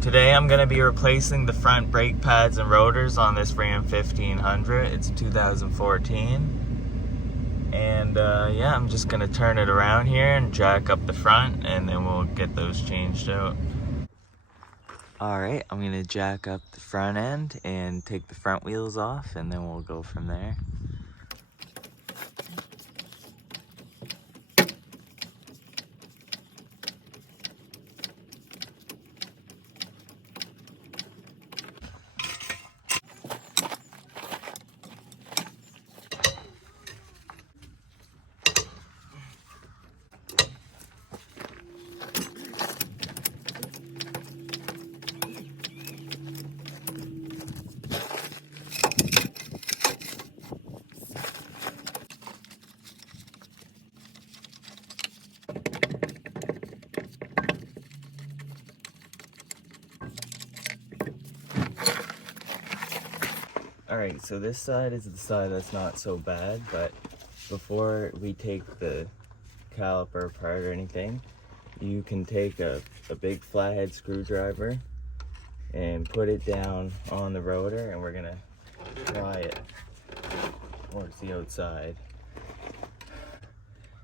Today I'm going to be replacing the front brake pads and rotors on this Ram 1500. It's a 2014. And yeah, I'm just going to turn it around here and jack up the front, and then we'll get those changed out. Alright, I'm going to jack up the front end and take the front wheels off, and then we'll go from there. Alright, so this side is the side that's not so bad, but before we take the caliper apart or anything, you can take a big flathead screwdriver and put it down on the rotor, and we're gonna pry it towards the outside.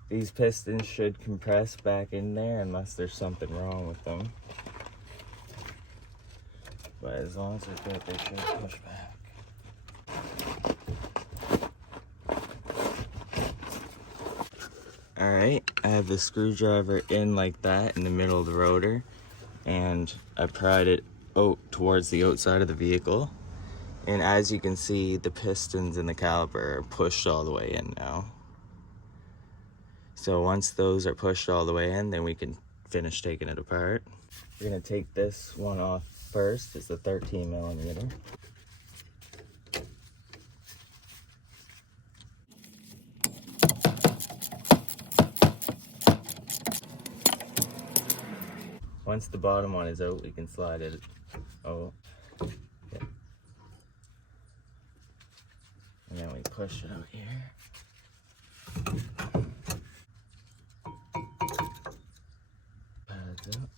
These pistons should compress back in there unless there's something wrong with them. But as long as they're good, they should push back. Alright, I have the screwdriver in like that in the middle of the rotor, and I pried it out towards the outside of the vehicle. And as you can see, the pistons and the caliper are pushed all the way in now. So once those are pushed all the way in, then we can finish taking it apart. We're going to take this one off first. It's the 13 millimeter. Once the bottom one is out, we can slide it out. Yeah. And then we push it out here. Pads up.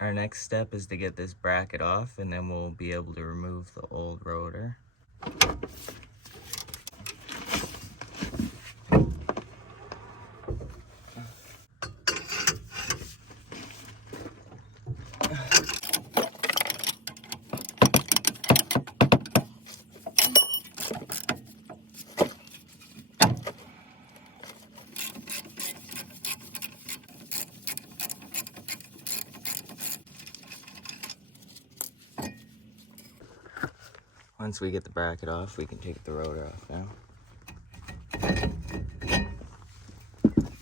Our next step is to get this bracket off, and then we'll be able to remove the old rotor. Once we get the bracket off, we can take the rotor off now.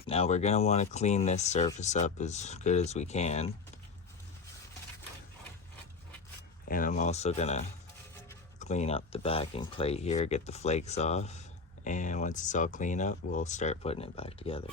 Now we're gonna want to clean this surface up as good as we can. And I'm also gonna clean up the backing plate here, get the flakes off. And once it's all cleaned up, we'll start putting it back together.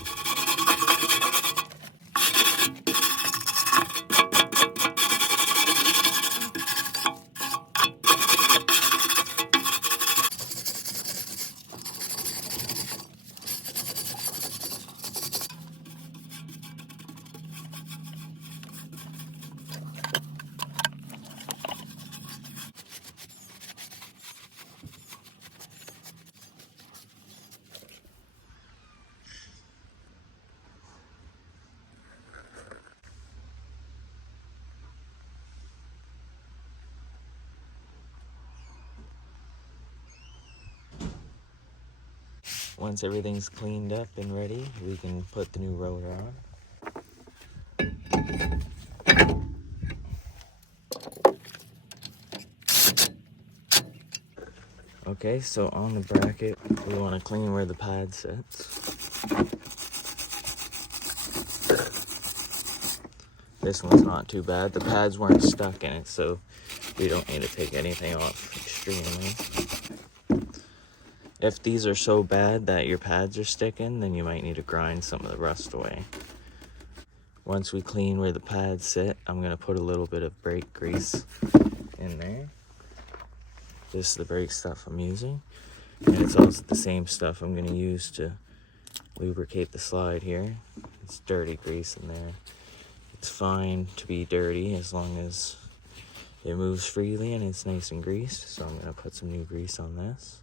Once everything's cleaned up and ready, we can put the new rotor on. Okay, so on the bracket, we want to clean where the pad sits. This one's not too bad. The pads weren't stuck in it, so we don't need to take anything off extremely. If these are so bad that your pads are sticking, then you might need to grind some of the rust away. Once we clean where the pads sit, I'm going to put a little bit of brake grease in there. This is the brake stuff I'm using. And it's also the same stuff I'm going to use to lubricate the slide here. It's dirty grease in there. It's fine to be dirty as long as it moves freely and it's nice and greased. So I'm going to put some new grease on this.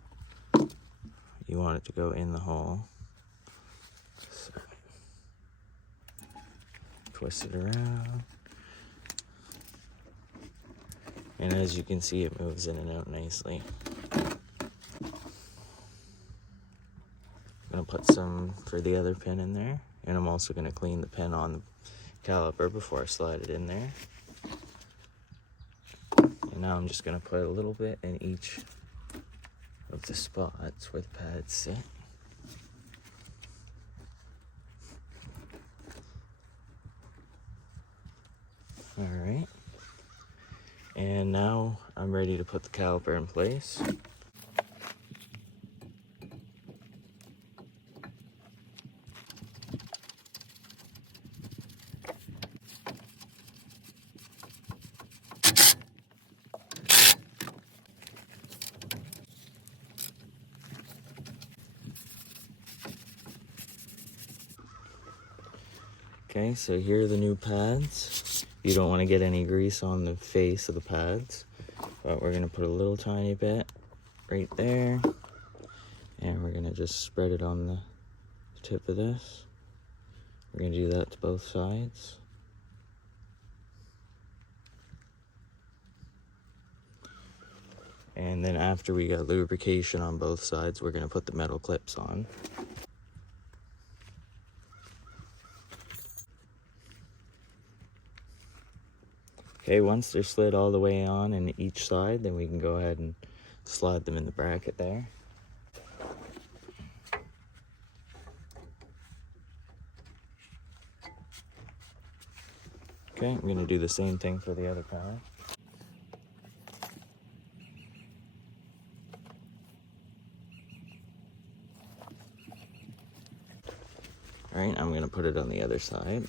You want it to go in the hole. So, twist it around. And as you can see, it moves in and out nicely. I'm going to put some for the other pin in there. And I'm also going to clean the pin on the caliper before I slide it in there. And now I'm just going to put a little bit in each of the spots where the pads sit. Alright. And now I'm ready to put the caliper in place. Okay, so here are the new pads. You don't want to get any grease on the face of the pads, but we're going to put a little tiny bit right there, and we're going to just spread it on the tip of this. We're going to do that to both sides. And then after we got lubrication on both sides, we're going to put the metal clips on. Okay, once they're slid all the way on in each side, then we can go ahead and slide them in the bracket there. Okay, I'm going to do the same thing for the other pad. Alright, I'm going to put it on the other side.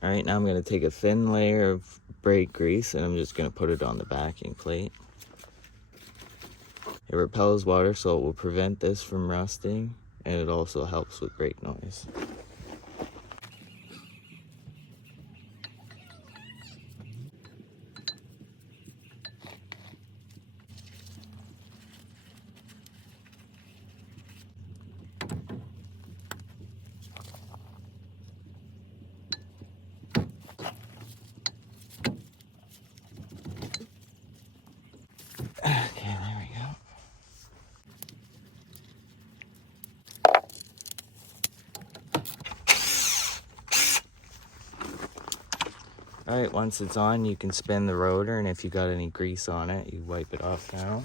Alright, now I'm going to take a thin layer of brake grease and I'm just going to put it on the backing plate. It repels water, so it will prevent this from rusting, and it also helps with brake noise. Okay, there we go. Alright, once it's on, you can spin the rotor, and if you got any grease on it, you wipe it off now.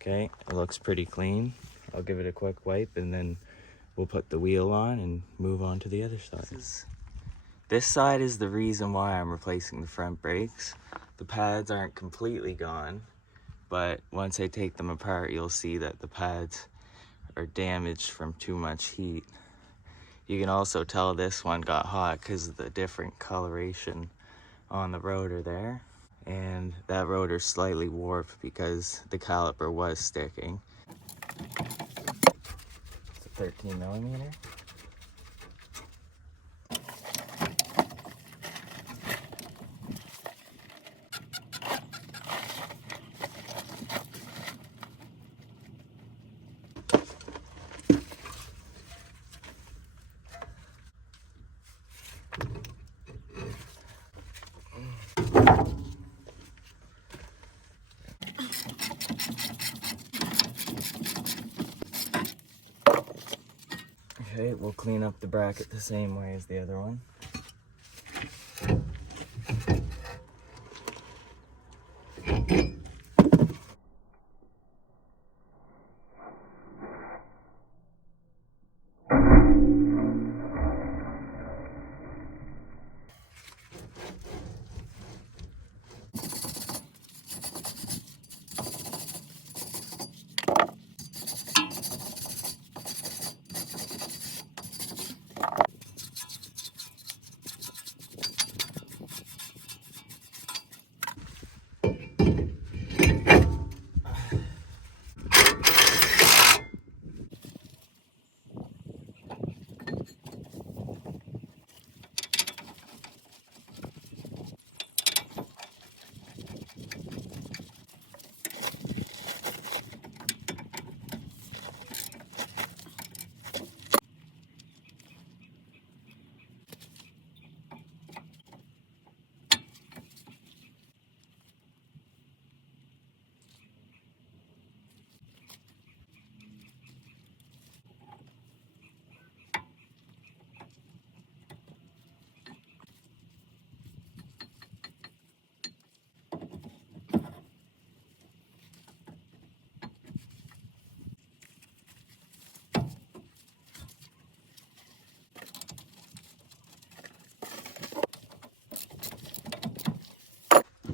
Okay, it looks pretty clean. I'll give it a quick wipe, and then we'll put the wheel on and move on to the other side. This side is the reason why I'm replacing the front brakes. The pads aren't completely gone, but once I take them apart, you'll see that the pads are damaged from too much heat. You can also tell this one got hot because of the different coloration on the rotor there. And that rotor's slightly warped because the caliper was sticking. It's a 13 millimeter. Okay, we'll clean up the bracket the same way as the other one.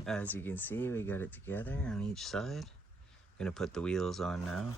As you can see, we got it together on each side. I'm gonna put the wheels on now.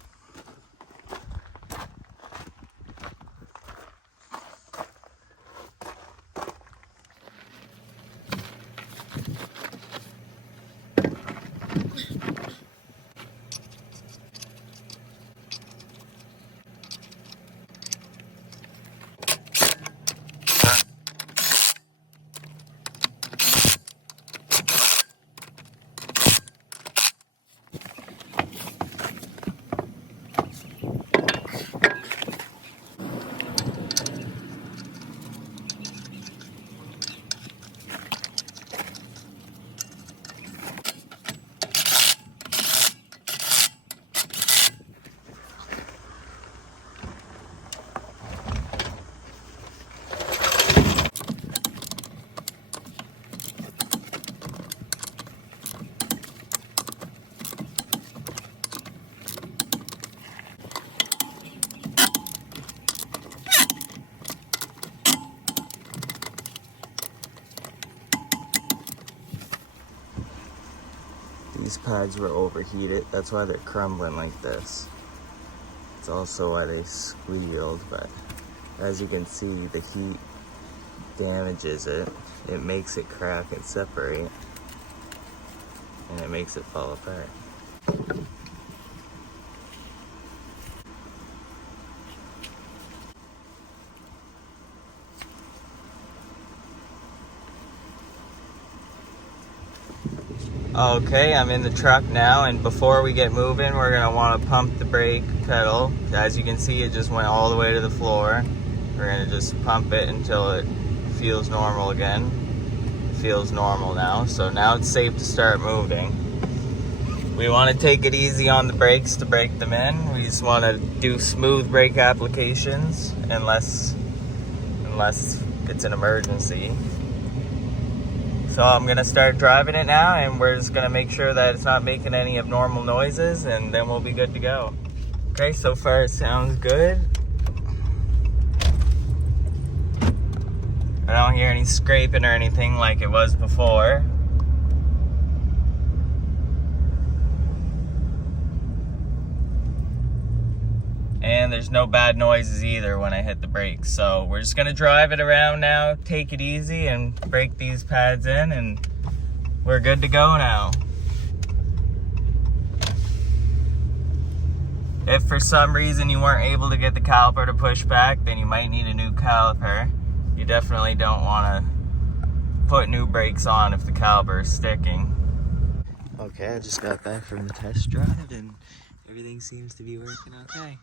These pads were overheated, that's why they're crumbling like this. It's also why they squealed, but as you can see, the heat damages it. It makes it crack and separate, and it makes it fall apart. Okay, I'm in the truck now, and before we get moving, we're gonna want to pump the brake pedal. As you can see, it just went all the way to the floor. We're gonna just pump it until it feels normal again. It feels normal now, so now it's safe to start moving. We want to take it easy on the brakes to brake them in. We just want to do smooth brake applications unless it's an emergency. So I'm gonna start driving it now, and we're just gonna make sure that it's not making any abnormal noises, and then we'll be good to go. Okay, so far it sounds good. I don't hear any scraping or anything like it was before. And there's no bad noises either when I hit the brakes. So we're just gonna drive it around now, take it easy, and brake these pads in, and we're good to go now. If for some reason you weren't able to get the caliper to push back, then you might need a new caliper. You definitely don't wanna put new brakes on if the caliper is sticking. Okay, I just got back from the test drive, and everything seems to be working okay.